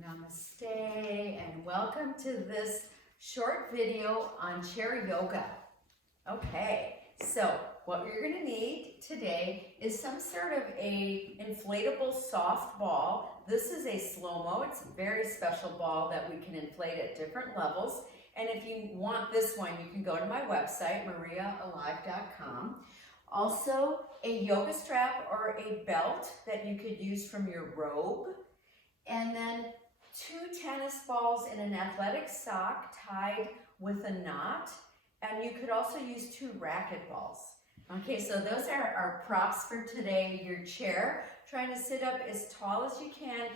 Namaste and welcome to this short video on chair yoga. Okay, so what you're going to need today is some sort of a inflatable soft ball. This is a slow-mo. It's a very special ball that we can inflate at different levels. And if you want this one, you can go to my website, mariaalive.com. Also, a yoga strap or a belt that you could use from your robe. And then 2 tennis balls in an athletic sock tied with a knot. And you could also use 2 racket balls. Okay, so those are our props for today. Your chair, trying to sit up as tall as you can.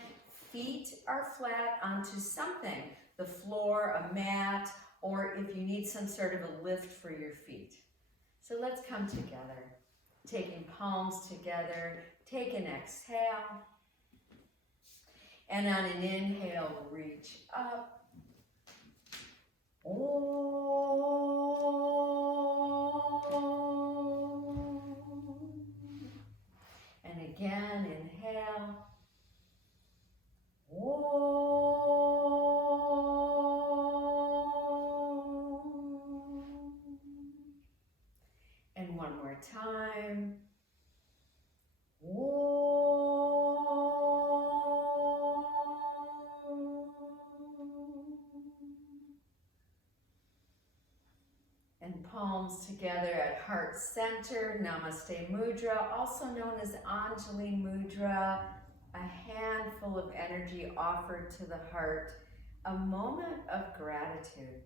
Feet are flat onto something, the floor, a mat, or if you need some sort of a lift for your feet. So let's come together. Taking palms together, take an exhale. And on an inhale, reach up. And again, inhale. And one more time. And palms together at heart center, Namaste Mudra, also known as Anjali Mudra, a handful of energy offered to the heart, a moment of gratitude.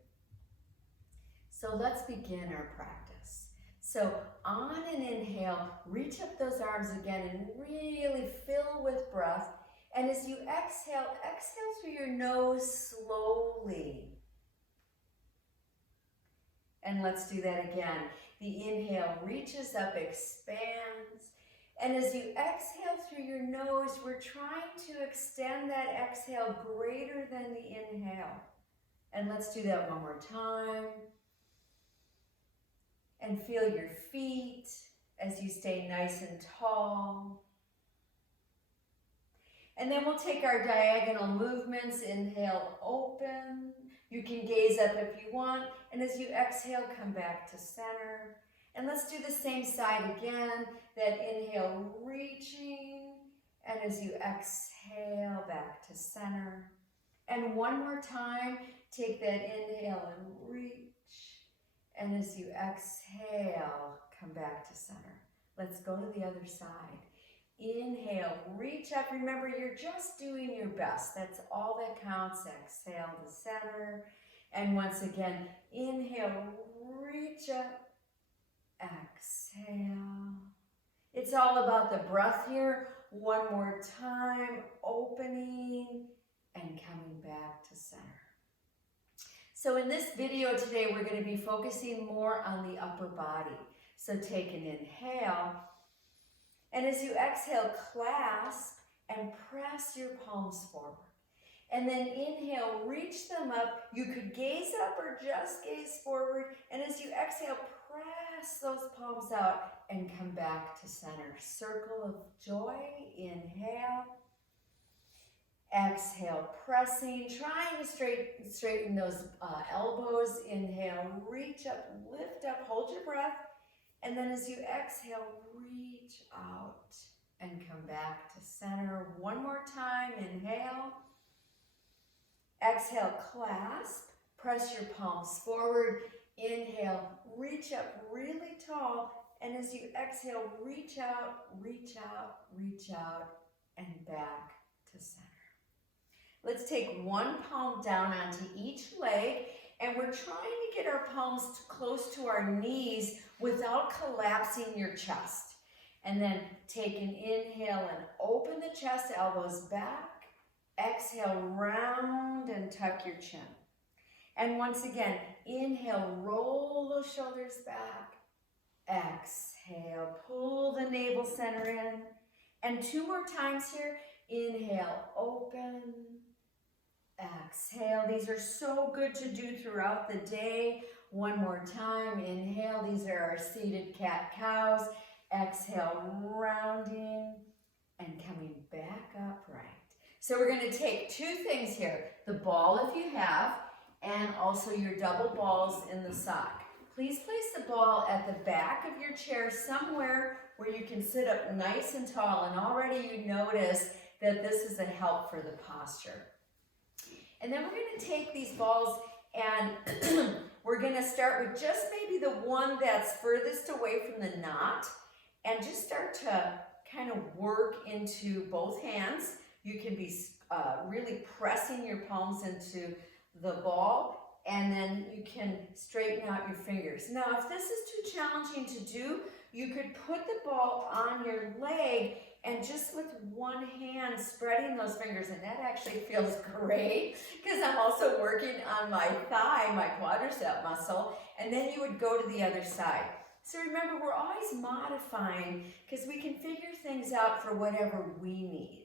So let's begin our practice. So on an inhale, reach up those arms again and really fill with breath. And as you exhale, exhale through your nose slowly. And let's do that again. The inhale reaches up, expands. And as you exhale through your nose, we're trying to extend that exhale greater than the inhale. And let's do that one more time. And feel your feet as you stay nice and tall. And then we'll take our diagonal movements. Inhale, open. You can gaze up if you want. And as you exhale, come back to center. And let's do the same side again. That inhale, reaching. And as you exhale, back to center. And one more time, take that inhale and reach. And as you exhale, come back to center. Let's go to the other side. Inhale, reach up. Remember, you're just doing your best. That's all that counts. Exhale to center. And once again, inhale, reach up. Exhale. It's all about the breath here. One more time, opening and coming back to center. So in this video today, we're going to be focusing more on the upper body. So take an inhale. And as you exhale, clasp and press your palms forward. And then inhale, reach them up. You could gaze up or just gaze forward. And as you exhale, press those palms out and come back to center. Circle of joy, inhale. Exhale, pressing, trying to straighten those elbows. Inhale, reach up, lift up, hold your breath. And then as you exhale, reach out and come back to center. One more time, inhale. Exhale, clasp, press your palms forward. Inhale, reach up really tall. And as you exhale, reach out, reach out, reach out, and back to center. Let's take one palm down onto each leg, and we're trying to get our palms close to our knees without collapsing your chest. And then take an inhale and open the chest, elbows back. Exhale, round and tuck your chin. And once again, inhale, roll those shoulders back. Exhale, pull the navel center in. And 2 more times here. Inhale, open. Exhale. These are so good to do throughout the day. One more time. Inhale. These are our seated cat-cows. Exhale, rounding and coming back upright. So we're going to take two things here, the ball if you have, and also your double balls in the sock. Please place the ball at the back of your chair somewhere where you can sit up nice and tall, and already you notice that this is a help for the posture. And then we're going to take these balls and we're going to start with just maybe the one that's furthest away from the knot, and just start to kind of work into both hands. You can be really pressing your palms into the ball, and then you can straighten out your fingers. Now, if this is too challenging to do, you could put the ball on your leg and just with one hand spreading those fingers, and that actually feels great because I'm also working on my thigh, my quadricep muscle, and then you would go to the other side. So remember, we're always modifying because we can figure things out for whatever we need.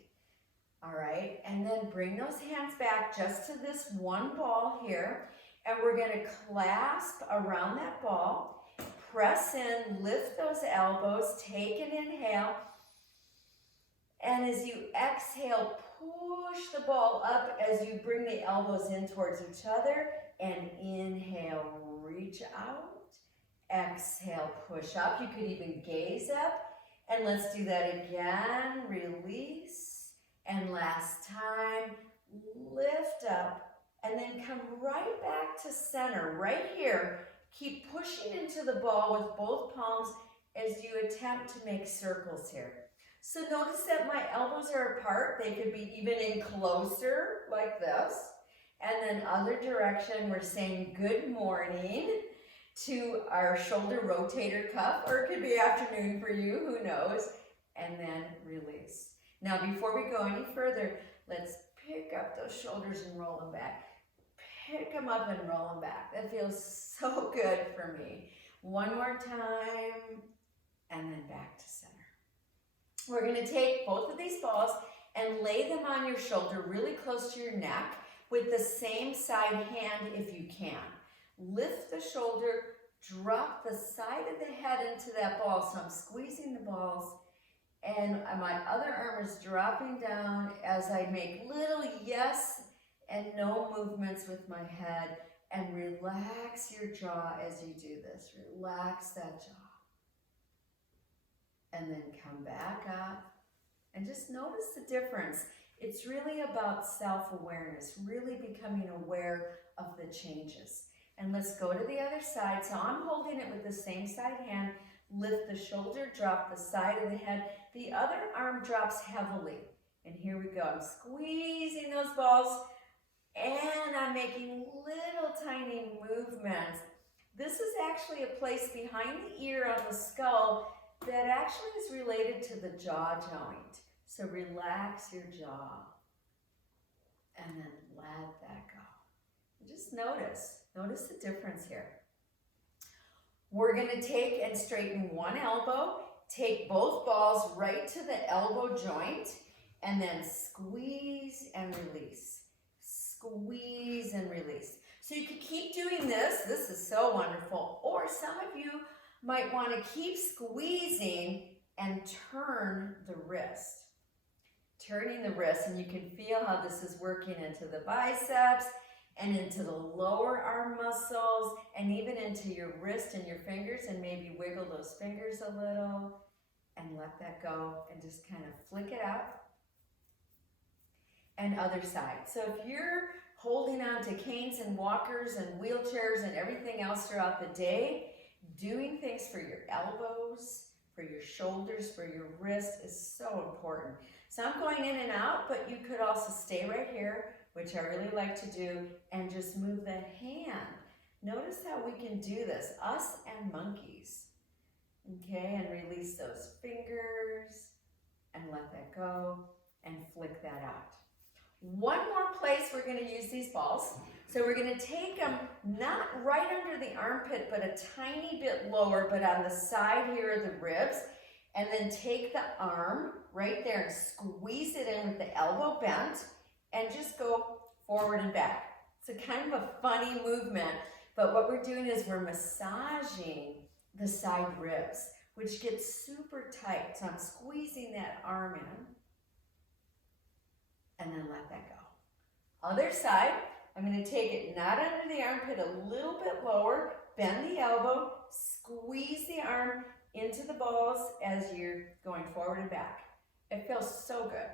All right, and then bring those hands back just to this one ball here, and we're going to clasp around that ball, press in, lift those elbows, take an inhale, and as you exhale, push the ball up as you bring the elbows in towards each other, and inhale, reach out, exhale, push up. You could even gaze up, and let's do that again, release. And last time, lift up, and then come right back to center, right here. Keep pushing into the ball with both palms as you attempt to make circles here. So notice that my elbows are apart. They could be even in closer, like this. And then other direction, we're saying good morning to our shoulder rotator cuff, or it could be afternoon for you, who knows, and then release. Now, before we go any further, let's pick up those shoulders and roll them back. Pick them up and roll them back. That feels so good for me. One more time, and then back to center. We're going to take both of these balls and lay them on your shoulder really close to your neck with the same side hand if you can. Lift the shoulder, drop the side of the head into that ball. So I'm squeezing the balls, and my other arm is dropping down as I make little yes and no movements with my head, and relax your jaw as you do this. Relax that jaw. And then come back up and just notice the difference. It's really about self-awareness, really becoming aware of the changes. And let's go to the other side. So I'm holding it with the same side hand. Lift the shoulder, drop the side of the head. The other arm drops heavily. And here we go. I'm squeezing those balls, and I'm making little tiny movements. This is actually a place behind the ear on the skull that actually is related to the jaw joint. So relax your jaw, and then let that go. Just notice the difference here. We're going to take and straighten one elbow, take both balls right to the elbow joint, and then squeeze and release. Squeeze and release. So you can keep doing this. This is so wonderful. Or some of you might want to keep squeezing and turn the wrist. Turning the wrist, and you can feel how this is working into the biceps and into the lower arm muscles, and even into your wrist and your fingers, and maybe wiggle those fingers a little and let that go and just kind of flick it out. And other side. So if you're holding on to canes and walkers and wheelchairs and everything else throughout the day, doing things for your elbows, for your shoulders, for your wrist is so important. So I'm going in and out, but you could also stay right here, which I really like to do, and just move the hand. Notice how we can do this, us and monkeys. Okay, and release those fingers and let that go and flick that out. One more place we're going to use these balls. So we're going to take them not right under the armpit, but a tiny bit lower, but on the side here of the ribs. And then take the arm right there and squeeze it in with the elbow bent and just go forward and back. It's a kind of a funny movement, but what we're doing is we're massaging the side ribs, which gets super tight. So I'm squeezing that arm in, and then let let that go. Other side, I'm going to take it not under the armpit, a little bit lower, bend the elbow, squeeze the arm into the balls as you're going forward and back. It feels so good.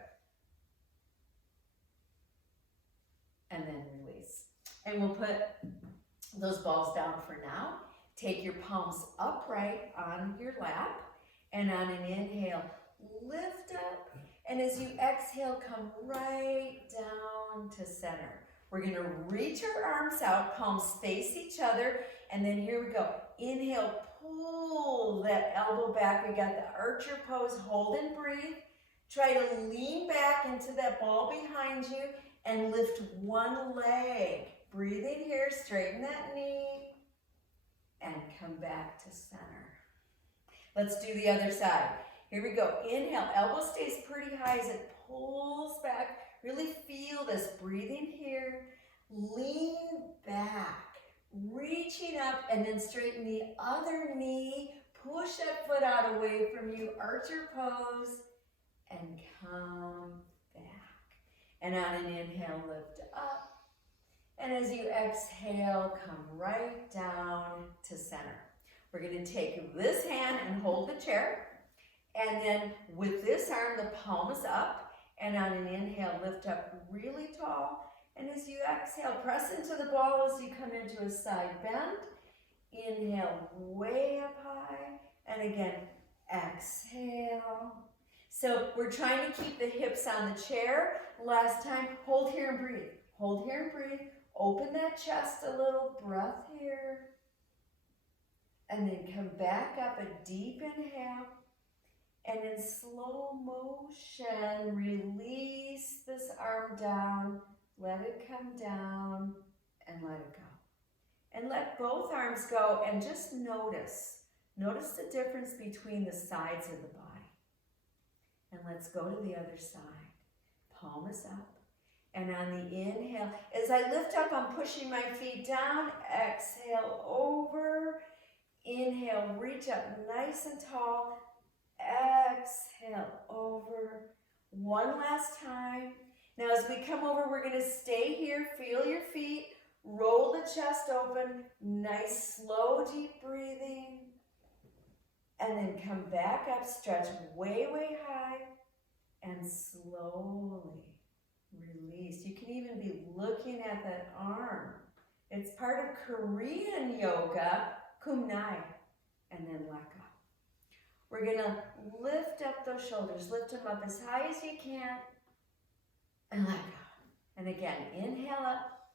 And then release. And we'll put those balls down for now. Take your palms upright on your lap, and on an inhale, lift up, and as you exhale, come right down to center. We're going to reach our arms out, palms face each other, and then here we go. Inhale, pull that elbow back. We got the archer pose. Hold and breathe. Try to lean back into that ball behind you and lift one leg. Breathing here, straighten that knee, and come back to center. Let's do the other side. Here we go. Inhale, elbow stays pretty high as it pulls back. Really feel this breathing here. Lean back, reaching up, and then straighten the other knee. Push that foot out away from you, archer pose, and come back. And on an inhale, lift up. And as you exhale, come right down to center. We're going to take this hand and hold the chair. And then with this arm, the palm is up. And on an inhale, lift up really tall. And as you exhale, press into the ball as you come into a side bend. Inhale, way up high. And again, exhale. So we're trying to keep the hips on the chair. Last time, hold here and breathe. Hold here and breathe. Open that chest a little. Breath here. And then come back up, a deep inhale. And in slow motion, release this arm down. Let it come down and let it go. And let both arms go and just notice. Notice the difference between the sides of the body. And let's go to the other side. Palm is up. And on the inhale, as I lift up, I'm pushing my feet down. Exhale over. Inhale, reach up nice and tall. Exhale over. One last time. Now as we come over, we're going to stay here. Feel your feet. Roll the chest open. Nice, slow, deep breathing. And then come back up. Stretch way, way high. And slowly release. You can even be looking at that arm. It's part of Korean yoga, kumnai. And then let go. We're going to lift up those shoulders. Lift them up as high as you can. And let go. And again, inhale up.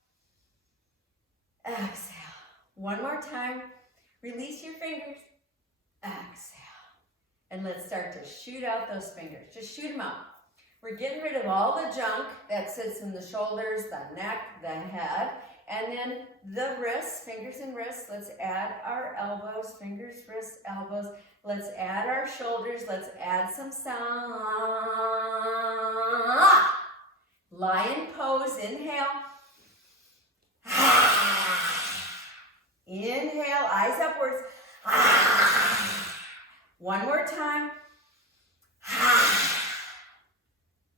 Exhale. One more time. Release your fingers. Exhale. And let's start to shoot out those fingers. Just shoot them out. We're getting rid of all the junk that sits in the shoulders, the neck, the head. And then the wrists, fingers and wrists. Let's add our elbows, fingers, wrists, elbows. Let's add our shoulders. Let's add some sound. Lion pose, inhale. Inhale, eyes upwards. One more time.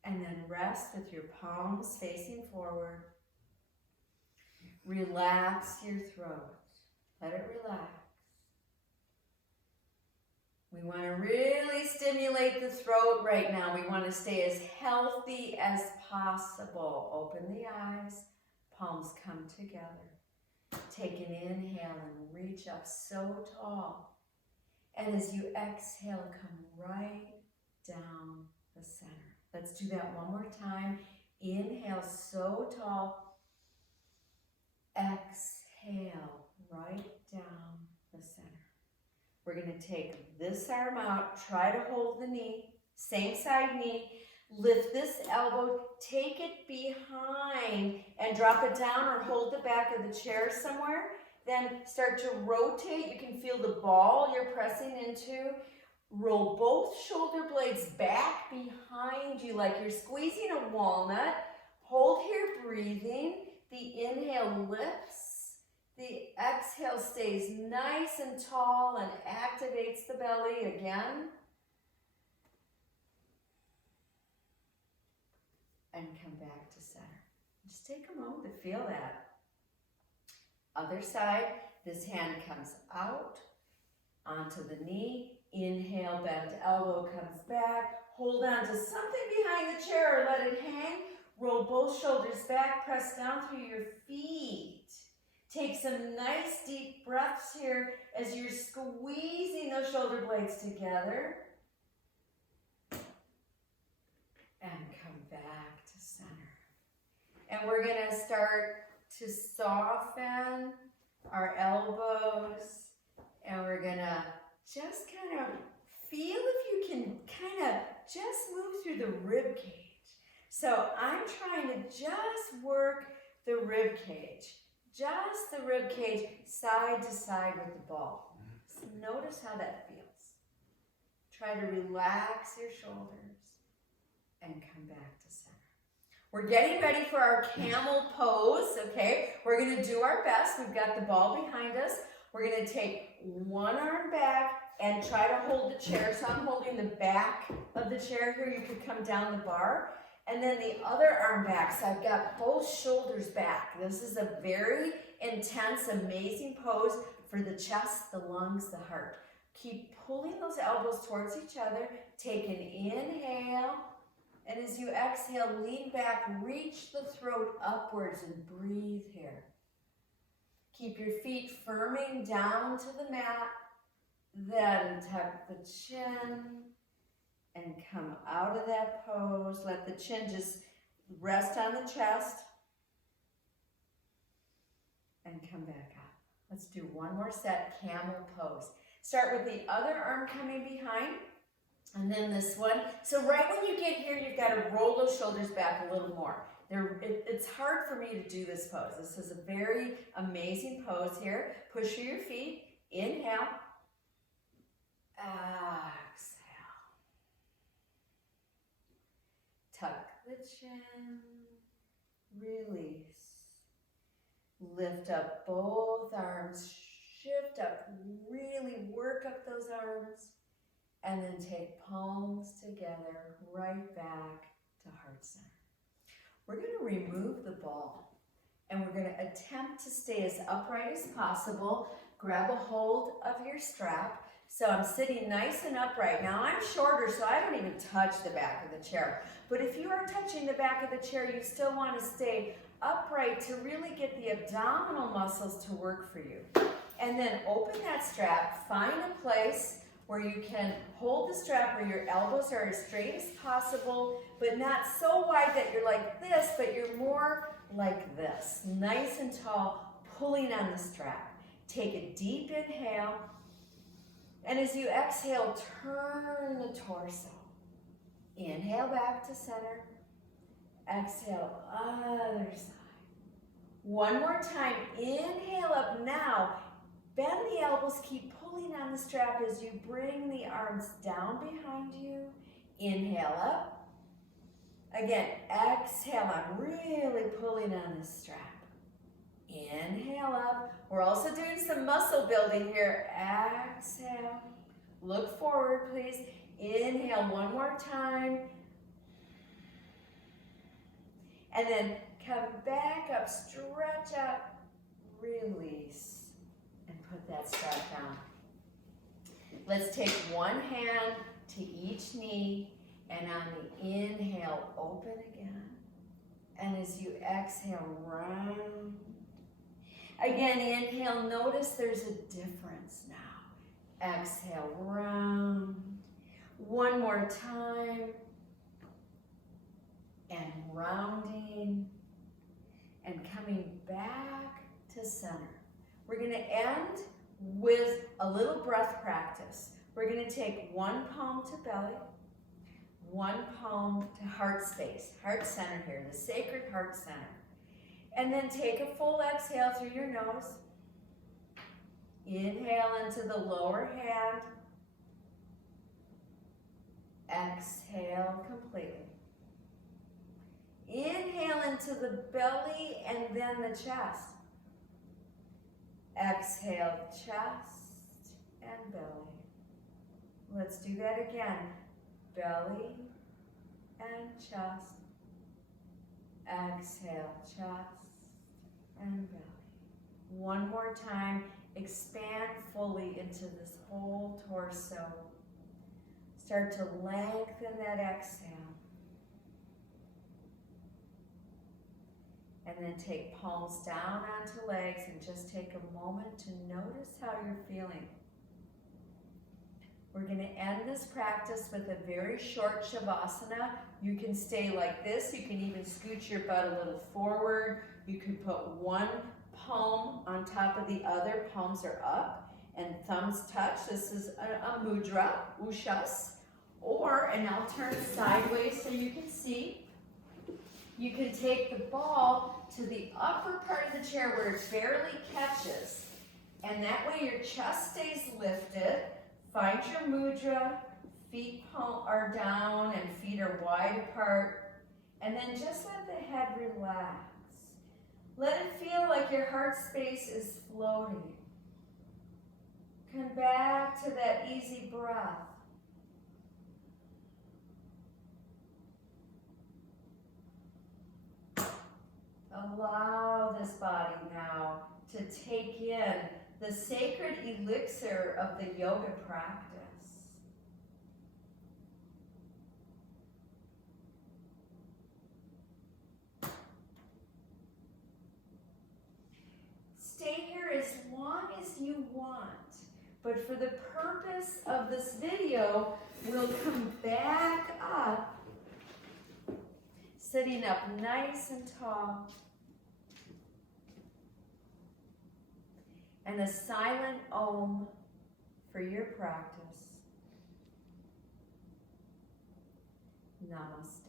And then rest with your palms facing forward. Relax your throat. Let it relax. We want to really stimulate the throat right now. We want to stay as healthy as possible. Open the eyes. Palms come together. Take an inhale and reach up so tall. And as you exhale, come right down the center. Let's do that one more time. Inhale so tall. Exhale right down the center. We're going to take this arm out. Try to hold the knee. Same side knee. Lift this elbow. Take it behind and drop it down or hold the back of the chair somewhere. Then start to rotate. You can feel the ball you're pressing into. Roll both shoulder blades back behind you like you're squeezing a walnut. Hold here, breathing. The inhale lifts. The exhale stays nice and tall and activates the belly again. and come back to center. Just take a moment to feel that. Other side, this hand comes out onto the knee. Inhale, bent elbow comes back. Hold on to something behind the chair or let it hang. Roll both shoulders back, press down through your feet. Take some nice deep breaths here as you're squeezing those shoulder blades together. And come back to center. And we're gonna start to soften our elbows. And we're gonna just kind of feel if you can kind of just move through the rib cage. So I'm trying to just work the rib cage. Just the rib cage side to side with the ball. So notice how that feels. Try to relax your shoulders and come back to center. We're getting ready for our camel pose, okay? We're gonna do our best. We've got the ball behind us. We're gonna take one arm back and try to hold the chair. So I'm holding the back of the chair here. You could come down the bar. And then the other arm back, so I've got both shoulders back. This is a very intense, amazing pose for the chest, the lungs, the heart. Keep pulling those elbows towards each other. Take an inhale, and as you exhale, lean back, reach the throat upwards and breathe here. Keep your feet firming down to the mat, then tuck the chin, and come out of that pose. Let the chin just rest on the chest. And come back up. Let's do one more set, camel pose. Start with the other arm coming behind. And then this one. So right when you get here, you've got to roll those shoulders back a little more. It's hard for me to do this pose. This is a very amazing pose here. Push through your feet. Inhale. Exhale. Tuck the chin, release. Lift up both arms, shift up, really work up those arms, and then take palms together right back to heart center. We're going to remove the ball, and we're going to attempt to stay as upright as possible. Grab a hold of your strap. So I'm sitting nice and upright. Now I'm shorter, so I don't even touch the back of the chair. But if you are touching the back of the chair, you still want to stay upright to really get the abdominal muscles to work for you. And then open that strap, find a place where you can hold the strap where your elbows are as straight as possible, but not so wide that you're like this, but you're more like this. Nice and tall, pulling on the strap. Take a deep inhale. And as you exhale, turn the torso. Inhale back to center. Exhale, other side. One more time. Inhale up now. Bend the elbows. Keep pulling on the strap as you bring the arms down behind you. Inhale up. Again, exhale. I'm really pulling on the strap. Inhale up. We're also doing some muscle building here. Exhale. Look forward, please. Inhale one more time. And then come back up, stretch up, release, and put that strap down. Let's take one hand to each knee, and on the inhale, open again. And as you exhale, round. Again, inhale, notice there's a difference now. Exhale, round. One more time. And rounding. And coming back to center. We're going to end with a little breath practice. We're going to take one palm to belly, one palm to heart space, heart center here, the sacred heart center. And then take a full exhale through your nose. Inhale into the lower hand. Exhale completely. Inhale into the belly and then the chest. Exhale, chest and belly. Let's do that again. Belly and chest exhale, chest and belly. One more time, expand fully into this whole torso. Start to lengthen that exhale. And then take palms down onto legs and just take a moment to notice how you're feeling. We're going to end this practice with a very short Shavasana. You can stay like this. You can even scoot your butt a little forward. You can put one palm on top of the other. Palms are up and thumbs touch. This is a mudra, ushas. Or, and I'll turn sideways so you can see. You can take the ball to the upper part of the chair where it barely catches. And that way your chest stays lifted. Find your mudra, feet are down and feet are wide apart. And then just let the head relax. Let it feel like your heart space is floating. Come back to that easy breath. Allow this body now to take in the sacred elixir of the yoga practice. Stay here as long as you want, but for the purpose of this video, we'll come back up, sitting up nice and tall. And a silent Om for your practice. Namaste.